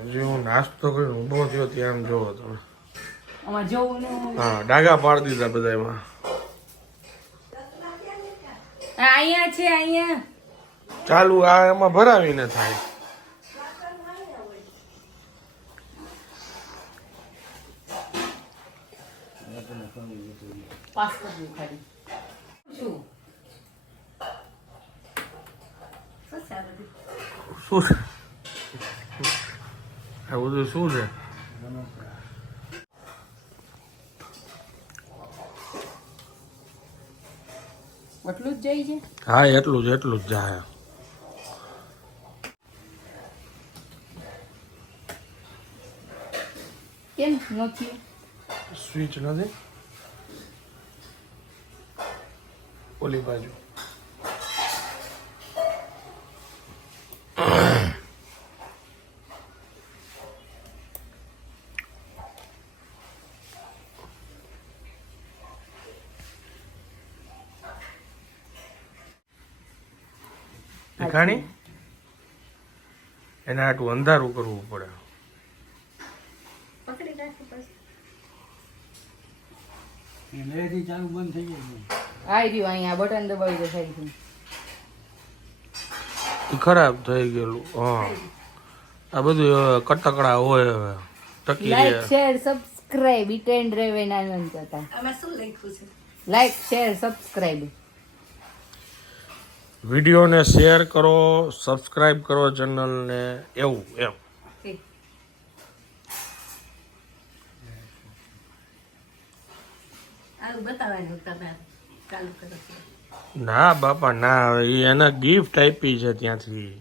હજી હું નાસ્તો કરીને ઊભો થયો ત્યાં જોવો તમે. આમાં જવું ને હું- ડાગા પાડી દીધા બધા એમાં. અહીંયા છે અહીંયા. ચાલુ આ એમાં ભરાવીને થાય. શું? આ બધું? શું છે આટલું જ જાય છે? હા એટલું જ એટલું જ જાય. કેમ નથી? સ્વિચ નથી. ઓલી બાજુ. દેખાણી એને આટલું અંધારું કરવું પડે. પકડી રાખી પછી. લેથી ચાલુ બંધ થઈ જાય આવી રહ્યું અહીંયા બટન દબાવી દે થઈ ખરાબ થઈ ગયેલું હા. આ બધું કટકડા હોય હવે ટકી like share subscribe it and રેવેન આનંદ હતા આમાં શું લખ્યું છે? લાઈક શેર સબસ્ક્રાઇબ વિડીયોને શેર કરો સબસ્ક્રાઈબ કરો ચેનલને. એવું એમ. ના બાપા ના હવે એના ગિફ્ટ આપી છે ત્યાંથી.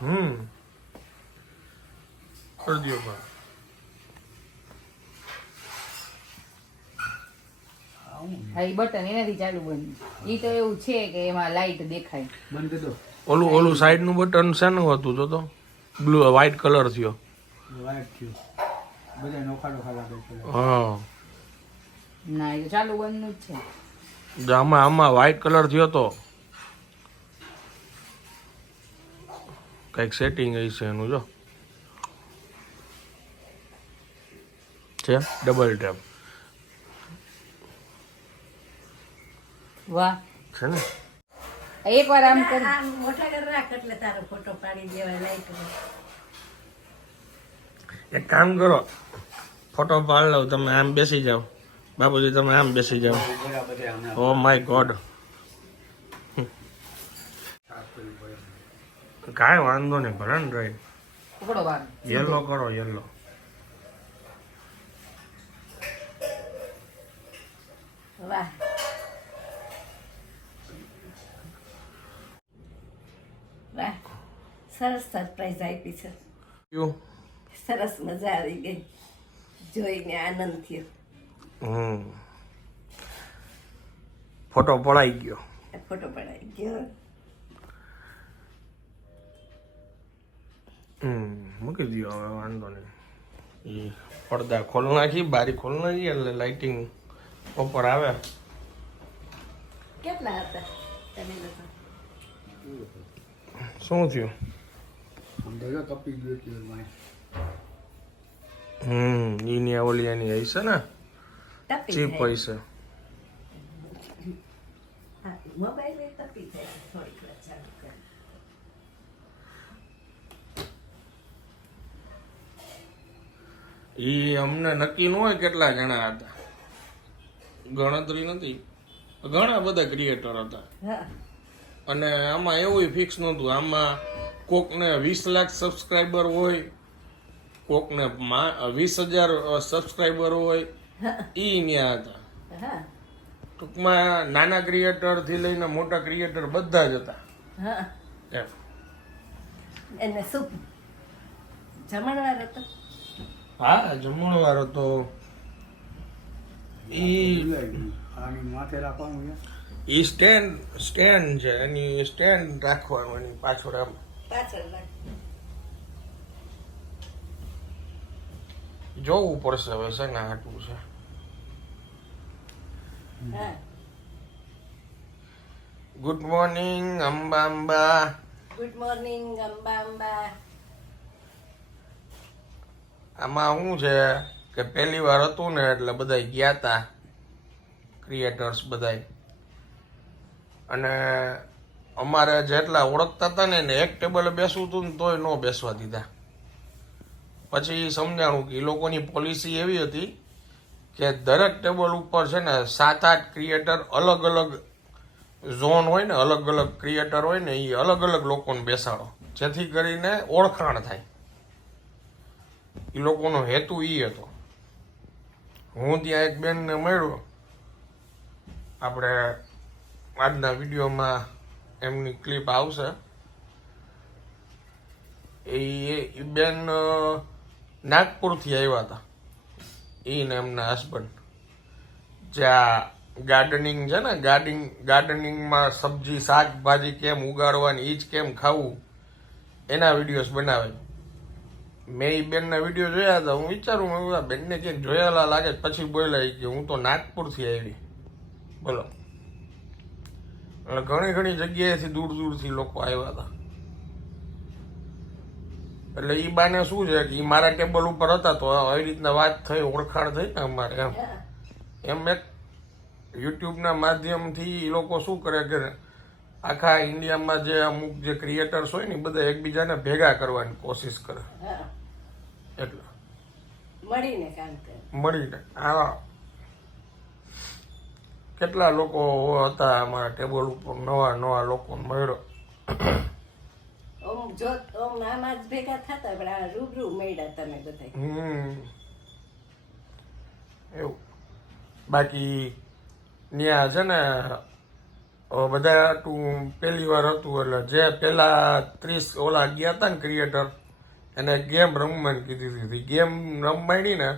હમ. કરી દો બા હા એ બટન એનાથી ચાલુ બન્યું એ તો એવું છે કે એમાં લાઈટ દેખાય. બંધ કરી દો. ઓલું ઓલું સાઈડનું બટન શેનું હતું તો તો બ્લુ વ્હાઈટ કલર થયો. લાઈટ થયો. બધા નોખા નોખા લાગે હા. ના એ તો ચાલુ બન્યું જ છે. આમાં આમાં વ્હાઈટ કલર થયો તો કંઈક સેટિંગ હશે એનું જો. છે? ડબલ ટેપ વાહ. છે ને? એક વાર આમ કર. મોટા કર રાખ એટલે તારો ફોટો પાડી દેવા લાઈટ એક કામ કરો ફોટો પાડી લઉં તમે આમ બેસી જાઓ. બાપુજી તમે આમ બેસી જાઓ. Oh my God. કાંઈ વાંધો નહીં ભલે ને યલો કરો યલો સરસ સરપ્રાઈઝ આપી છે. સરસ મજા આવી ગઈ. જોઈને આનંદ થયો. હમ. ફોટો પડાઈ ગયો. ફોટો પડાઈ ગયો. હમ મૂકી દો હવે વાંધો નહીં. એ પડદા ખોલ નાખી બારી ખોલ નાખી એટલે લાઇટિંગ ઉપર આવે. કેટલા હતા? તમે શું થયું? જો કપી ગયો કે. હમ ઈની આ ઓલી છે ને? ચીપ હોય છે. મોબાઈલ એ તપી જાય થોડીક વાર ચાલુ કરે. ઈ અમને નક્કી ન હોય કેટલા જણા હતા. ગણતરી નથી. ઘણા બધા ક્રિએટર હતા. અને આમાં એવું ફિક્સ નહોતું. આમાં કોકને વીસ લાખ સબસ્ક્રાઈબર હોય કોકને મા- વીસ હજાર સબસ્ક્રાઈબર હોય ઈ ન્યા હતા. ટૂંકમાં નાના ક્રિએટરથી લઈને મોટા ક્રિએટર બધા જ હતા. હા. એને શું? જમણવાર હતો? હા જમણવાર હતો. ઈ ભૂલાઈ ગયું. આની માથે રાખવાનું ઈ સ્ટેન્ડ સ્ટેન્ડ છે એની સ્ટેન્ડ રાખવાનું એની પાછળ આમ. પાછળ જોવું પડશે હવે શેના હાટું છે. હા. Good morning Amba Amba good morning Amba Amba આમાં શું છે કે પહેલી વાર હતું ને એટલે બધા ગયા તા ક્રિએટર્સ બધાય. અને અમારે જેટલા ઓળખતા હતા ને એને એક ટેબલે બેસવું હતું ને તોય ન બેસવા દીધા. પછી સમજાણું કે એ લોકોની પોલિસી એવી હતી કે દરેક ટેબલ ઉપર છે ને સાત આઠ ક્રિએટર અલગ અલગ ઝોન હોય ને, અલગ અલગ ક્રિએટર હોય ને એ અલગ અલગ લોકોને બેસાડો. જેથી કરીને ઓળખાણ થાય. એ લોકોનો હેતુ એ હતો. હું ત્યાં એક બેનને મળ્યો. આપણે આજના વિડીયોમાં એમની ક્લિપ આવશે. એ બેન નાગપુરથી આવ્યા હતા. એ એમના હસબન્ડ જ્યાં ગાર્ડનિંગ છે ને ગાર્ડિંગ ગાર્ડનિંગમાં સબ્જી, શાકભાજી કેમ ઉગાડવાની એ જ કેમ ખાવું, એના વિડીયોઝ બનાવે. મેં એ બેનના વીડિયો જોયા હતા. હું વિચારું બેનને ક્યાંક જોયેલા લાગે, પછી બોલ્યા કે હું તો નાગપુરથી આવી. બોલો. એટલે ઘણી ઘણી જગ્યાએથી દૂર દૂરથી લોકો આવ્યા હતા. એટલે એ બાને શું છે કે એ મારા ટેબલ ઉપર હતા તો આવી રીતના વાત થઈ ઓળખાણ થઈ ને અમારે એમ. એમ એક યુટ્યુબના માધ્યમથી એ લોકો શું કરે કે આખા ઇન્ડિયામાં જે અમુક જે ક્રિએટર્સ હોય ને એ બધા એકબીજાને ભેગા કરવાની કોશિશ કરે. હા. એટલે. મળીને કામ કરે. મળીને. આ કેટલા લોકો હતા અમારા ટેબલ ઉપર નવા નવા લોકો મળ્યો. ઓમ જો ઓમ આમાં જ ભેગા થતા પણ આ રૂબરૂ મળ્યા તમે બધા હમ. એવું. બાકી ત્યાં છે ને બધા તું પહેલી વાર હતું એટલે જે પેલા ત્રીસ ઓલા ગયા હતા ને ક્રિએટર એને ગેમ રમવાની કીધી હતી ગેમ રમવાની ને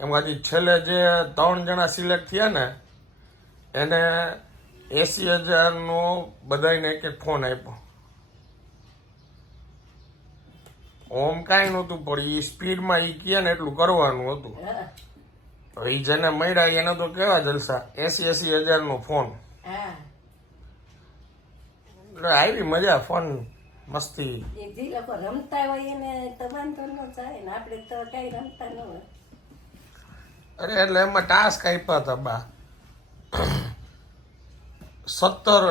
એમાંથી છેલ્લે જે ત્રણ જણા સિલેક્ટ થયા ને એને એસી હજારનો બધાને એક એક ફોન આપ્યો. ઓમ કાંઈ નહોતું પણ એ સ્પીડમાં એ કહે ને એટલું કરવાનું હતું. તો એ જેને મળ્યા એને તો કેવા જલસા એસી એસી હજારનો ફોન. એટલે આવી મજા ફોન મસ્તી. જે લોકો રમતા હોય એને તો વાંધો ન થાય ને આપણે તો કઈ રમતા ન હોય. અરે એટલે એમાં ટાસ્ક આપ્યા હતા બા. સત્તર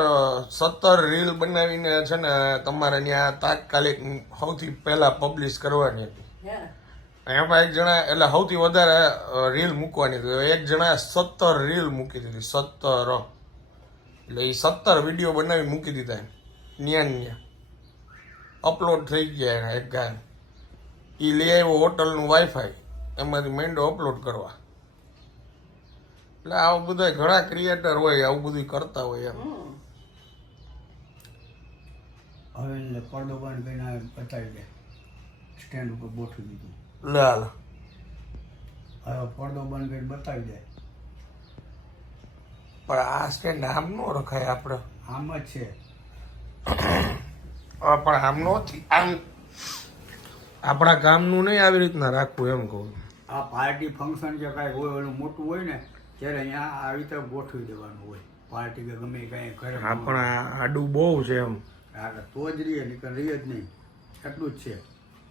સત્તર રીલ બનાવીને છે ને તમારે ત્યાં તાત્કાલિક સૌથી પહેલા પબ્લિશ કરવાની હતી. એમાં એક જણા એટલે સૌથી વધારે રીલ મૂકવાની હતી. એક જણા સત્તર રીલ મૂકી દીધી. સત્તર. એટલે એ સત્તર વીડિયો બનાવી મૂકી દીધા ન્યા ન્યા અપલોડ થઈ ગયા એના એક ગાય એ લઈ આવ્યો હોટલનું વાઈફાઈ એમાંથી મેંડો અપલોડ કરવા. એટલે આવું બધા ઘણા ક્રિએટર હોય આવું બધું કરતા હોય એમ. હવે પડદો પણ કરીને બતાવી દે. સ્ટેન્ડ ઉપર ગોઠવી દીધું. ના હવે પડદો બંધ કરીને બતાવી દે. પણ આ સ્ટેન્ડ આમ નો રખાય આપણે. આમ જ છે. આ પણ આમ નથી આમ. આપણા કામનું નહીં આવી રીતના રાખવું એમ કહું. આ પાર્ટી ફંક્શન જે કાંઈ હોય ઓલું મોટું હોય ને ત્યારે અહીંયા આવી રીતે ગોઠવી દેવાનું હોય. પાર્ટી કે ગમે કાંઈ ઘરે આ પણ આડું બહુ છે એમ. હા, તો જ રહીએ નહીં રહીએ જ નહીં. એટલું જ છે.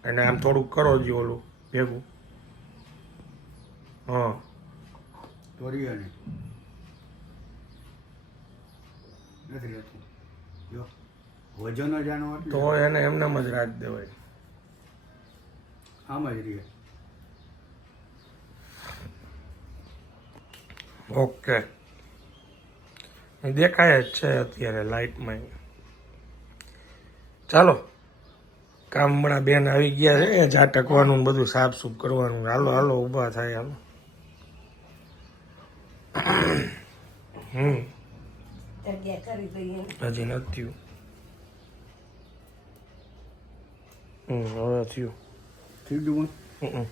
અને આમ થોડુંક કરો જ ઓલું ભેગું. હા. તો રહીએ નહીં. નથી રહેતું. જો વજન જાણવા તો એને એમને જ રાખ દેવાય. આમ જ રહીએ ઓકે. દેખાય જ છે અત્યારે લાઈટમાં. ચાલો કામ હમણાં બેન આવી ગયા છે ઝાટકવાનું ટકવાનું બધું સાફ સૂફ કરવાનું. હાલો હાલો ઊભા થાય હાલો. હમ. હજી નથી થયું. હમ હવે થયું. હમ.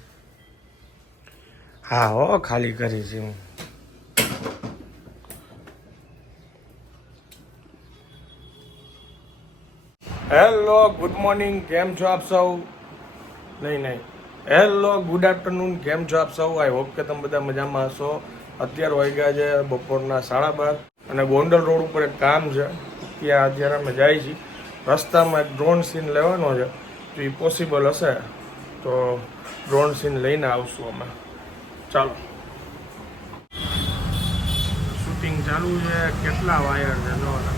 હા હો ખાલી કરી છે હું. હેલો ગુડ મોર્નિંગ કેમ છો આપ સૌ? નહીં નહીં. હેલો ગુડ આફ્ટરનૂન કેમ છો આપ સૌ? આઈ હોપ કે તમે બધા મજામાં હશો. અત્યારે વાગ્યા છે બપોરના સાડા બાર અને ગોંડલ રોડ ઉપર એક કામ છે. ત્યાં અત્યારે અમે જાય છીએ. રસ્તામાં એક ડ્રોન સીન લેવાનો છે. તો એ પોસિબલ હશે. તો ડ્રોન સીન લઈને આવશું અમે. ચાલો. શૂટિંગ ચાલુ છે કેટલા વાયર છે જોવાના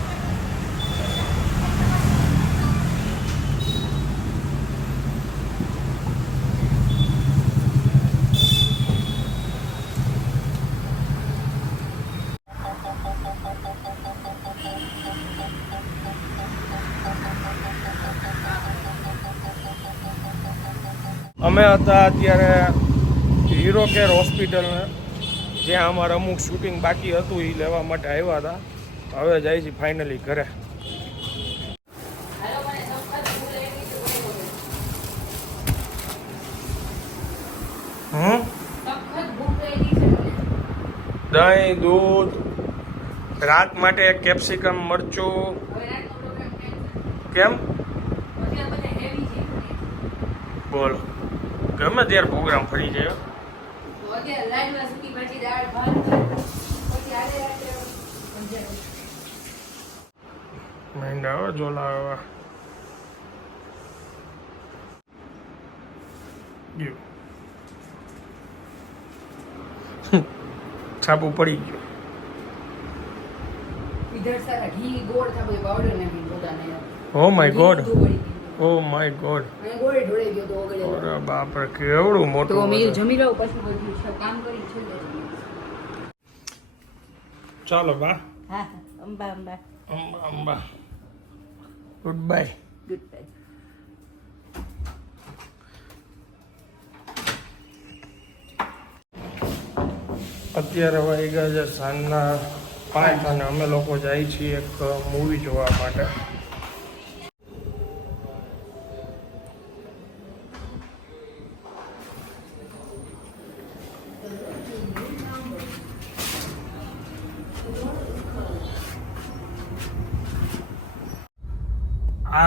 અમે હતા અત્યારે હીરો કેર હોસ્પિટલ જ્યાં અમારે અમુક શૂટિંગ બાકી હતું એ લેવા માટે આવ્યા હતા હવે જાય છે ફાઇનલી ઘરે. દહીં, દૂધ, રાત માટે કેપ્સિકમ મરચું. કેમ. બોલો ગમે ત્યારે પ્રોગ્રામ ફરી જાય અત્યારે લાઈનમાં સૂકી ભાજી, દાળ, ભાત પછી આજે રાત્રે મહેંગા હો જોલા આવા ગયું. છાપું પડી ગયું. Oh my God. Oh my God. અરે બાપ રે કેવડું તો મોટું મેં જમી લઉં પછી કામ કરી છોડી ચાલો બા. હા હા Amba Amba. Amba Amba. Good bye good bye અત્યારે વાગ્યા છે સાંજના પાંચ અને અમે લોકો જાય છીએ એક મૂવી જોવા માટે.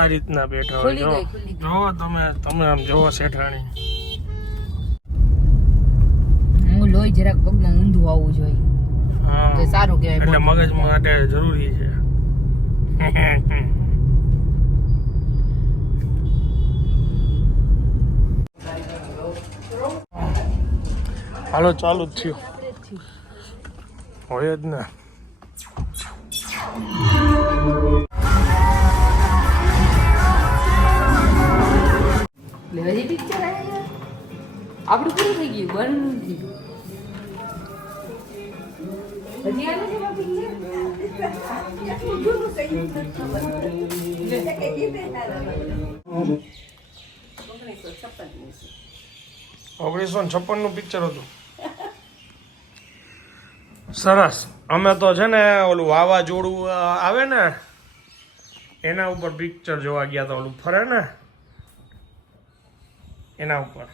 આ રીતના બેઠા હોય જો. તમે તમે આમ જોવો શેઠાણી. હું લોહી જરાક પગમાં ઊંધું આવવું જોઈએ. હા. સારું કહેવાય એટલે મગજ માટે જરૂરી છે. હાલો ચાલુ જ થયું. હોય જ ને. એટલે હજી પિક્ચર આપણું પૂરું થઈ ગયું બન થઈ ગયું હજી ઓગણીસો છપ્પનનું પિક્ચર હતું. સરસ. અમે તો છે ને ઓલું વાવાઝોડું આવે ને, એના ઉપર પિક્ચર જોવા ગયા હતા, ઓલું ફરે ને? એના ઉપર.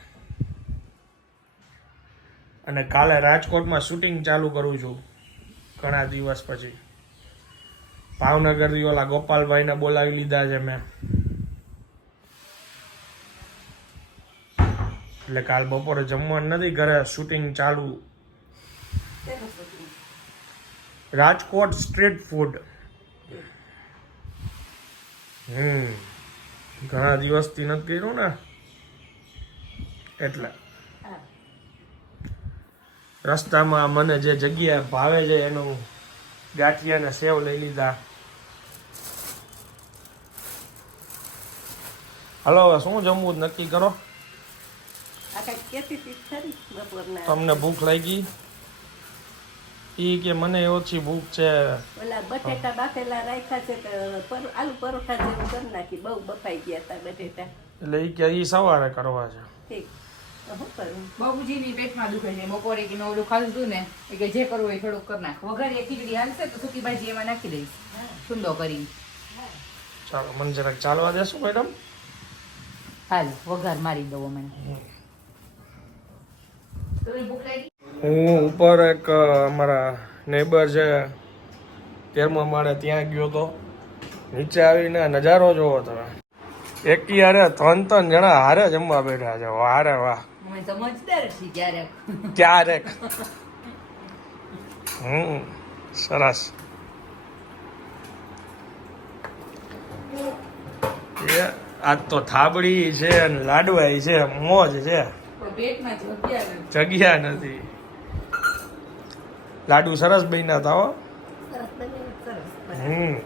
અને કાલે રાજકોટમાં શૂટિંગ ચાલુ કરું છું, ઘણા દિવસ પછી. ભાવનગરથી ઓલા ગોપાલભાઈને બોલાવી લીધા છે મેં એટલે કાલ બપોરે જમવાનું નથી, ઘરે શૂટિંગ ચાલુ. Rajkot street food. હમ. ઘણા દિવસથી નથી કર્યું ને? એટલે. રસ્તામાં મને જે જગ્યા ભાવે છે એનું ગાંઠિયાને સેવ લઈ લીધા. હલો હવે શું જમવું નક્કી કરો. તમને ભૂખ લાગી? ઈ કે મને ઓછી ભૂખ છે. ઓલા બટેટા બાફેલા રાખ્યા છે કે પર- આલુ પરોઠા જેવું કરી નાખી બહુ બફાઈ ગયા હતા બટેટા. એટલે ઈ કે ઈ સવારે કરવા છે. ઠીક. બાબુજીની પેટમાં દુખે છે. બપોરે કે ઓલું ખાધું હતું ને એ કે જે કરવું હોય થોડુંક કરી નાખ. વઘારી ખીચડી હાલશે તો સુકી ભાજી એમાં નાખી દઈશ. સુંદો કરી ચાલો મને જરાક ચાલવા દેશો મેડમ. હાલ વઘાર મારી દઉં મને હું ઉપર એક અમારા નેબર છે તેરમા માળે ત્યાં ગયો તો નીચે આવીને નજારો જોવો તમે. એક હારે ત્રણ ત્રણ જણા હારે જમવા બેઠા છે. હારે વાહ. સમજદાર ક્યારેક. ક્યારેક. હમ સરસ. એ આજ તો થાબડી છે અને લાડવાઈ છે મોજ છે. જગ્યા નથી. લાડુ સરસ બન્યા હતા હો. સરસ બને હમ.